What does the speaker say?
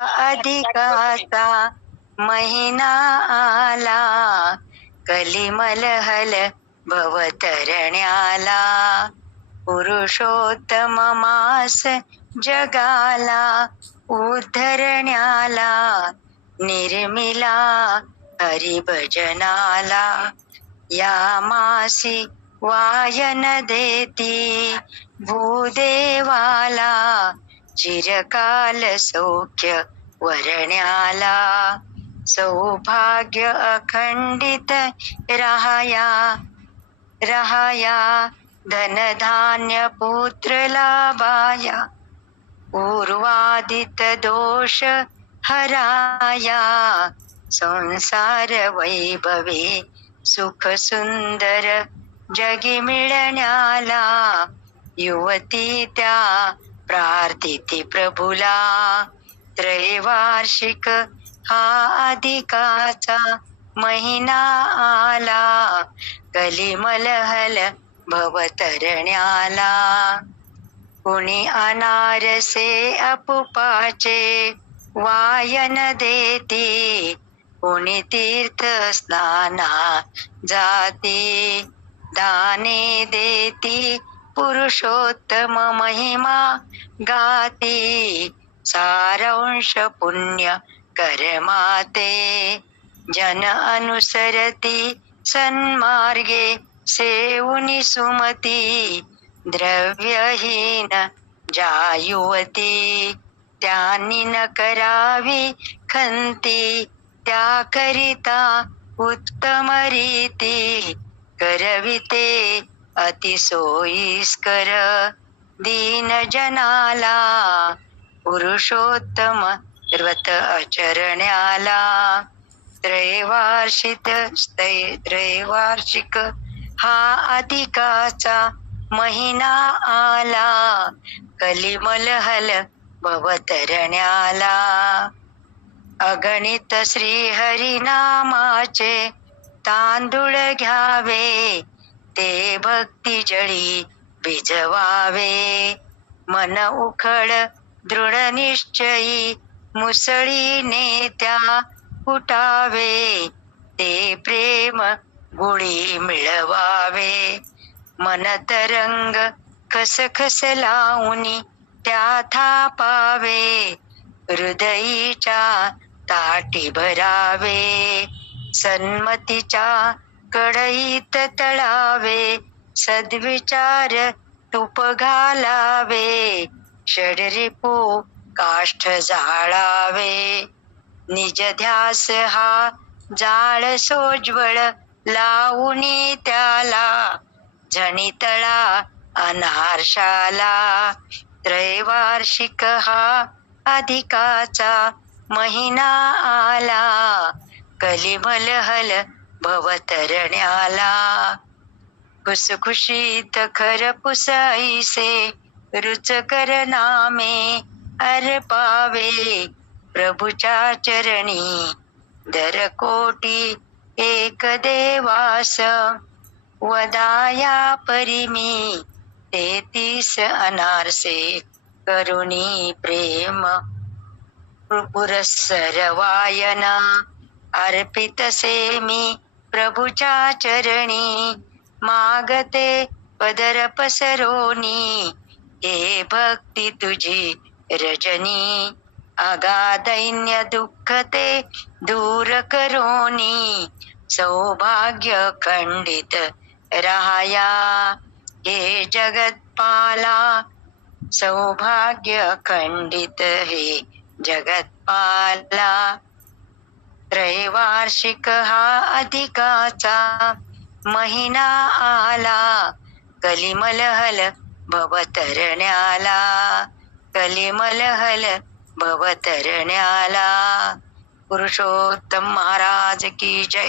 अधिकाचा महिना आला, कलिमलहल भवतरण्याला. पुरुषोत्तम मास जगाला उद्धरण्याला, निर्मिला हरिभजनाला. या मासी वायन देती भूदेवाला, चिरकाल सौख्य वरण्याला. सौभाग्य अखंडित राहाया, राहाया धनधान्य पुत्र लाभाया. पूर्वादित दोष हराया, संसार वैभवे सुख सुंदर जगी मिळण्याला. युवती त्या प्रार्थिती प्रभुला, त्रैवार्षिक हा अधिकाचा महिना आला, कलिमलहल भवतरण्याला. कुणी अनारसे अपुपाचे वायन देती, कुणी तीर्थ स्नाना जाती. दाने देती पुरुषोत्तम महिमा गाती, सारांश पुण्य कर्माते. जन अनुसरती सन्मार्गे सेवुनी सुमती, द्रव्यहीन ज्या युवती. त्यांनी न करावी खंती, त्याकरिता उत्तम रीती. करविते अतिसोयीस्कर दीन जनाला, पुरुषोत्तम व्रत आचरण्याला. त्रैवार्षिक हा अधिकाचा महिना आला, कलिमलहल भवतरण्याला. अगणित श्रीहरिनामाचे तांदूळ घ्यावे, ते भक्ती जळी भिजवावे. मन उखळ दृढ निश्चयी मुसळीने त्या फुटावे, ते प्रेम गुळी मिळवावे. मन तरंग खसखस लावणी त्या थापावे, हृदयीच्या ताटी भरावे. सन्मतीच्या कढईत तळावे, सद्विचार तूप घालावे. षडरिपू काष्ठ जाळावे, निज ध्यास हा जाळ सोज्वळ लावूनी त्याला. झणितळा अनारशाला, त्रैवार्षिक हा अधिकाचा महिना आला, कलिमलहल भवतरण्याला. खुसखुशीत खरपुसैसे रुचकर नामे अर्पावे. प्रभुच्या चरणी दर कोटी एक देवास, वदाया परिमी 33 अनारसे करुणी प्रेम. पुरस्सर वायना अर्पितसे मी प्रभुच्या चरणी, मागते पदर पसरोनी. हे भक्ती तुझी रजनी, अगाधैन्य दुःख ते दूर करोनी. सौभाग्य खंडित राहाया, हे जगत्पाला. सौभाग्य खंडित हे जगत्पाला. त्रैवार्षिक हा अधिकाचा महिना आला, कलिमलहल भवतरण्याला. कलिमलहल भवतरण्याला. पुरुषोत्तम महाराज की जय.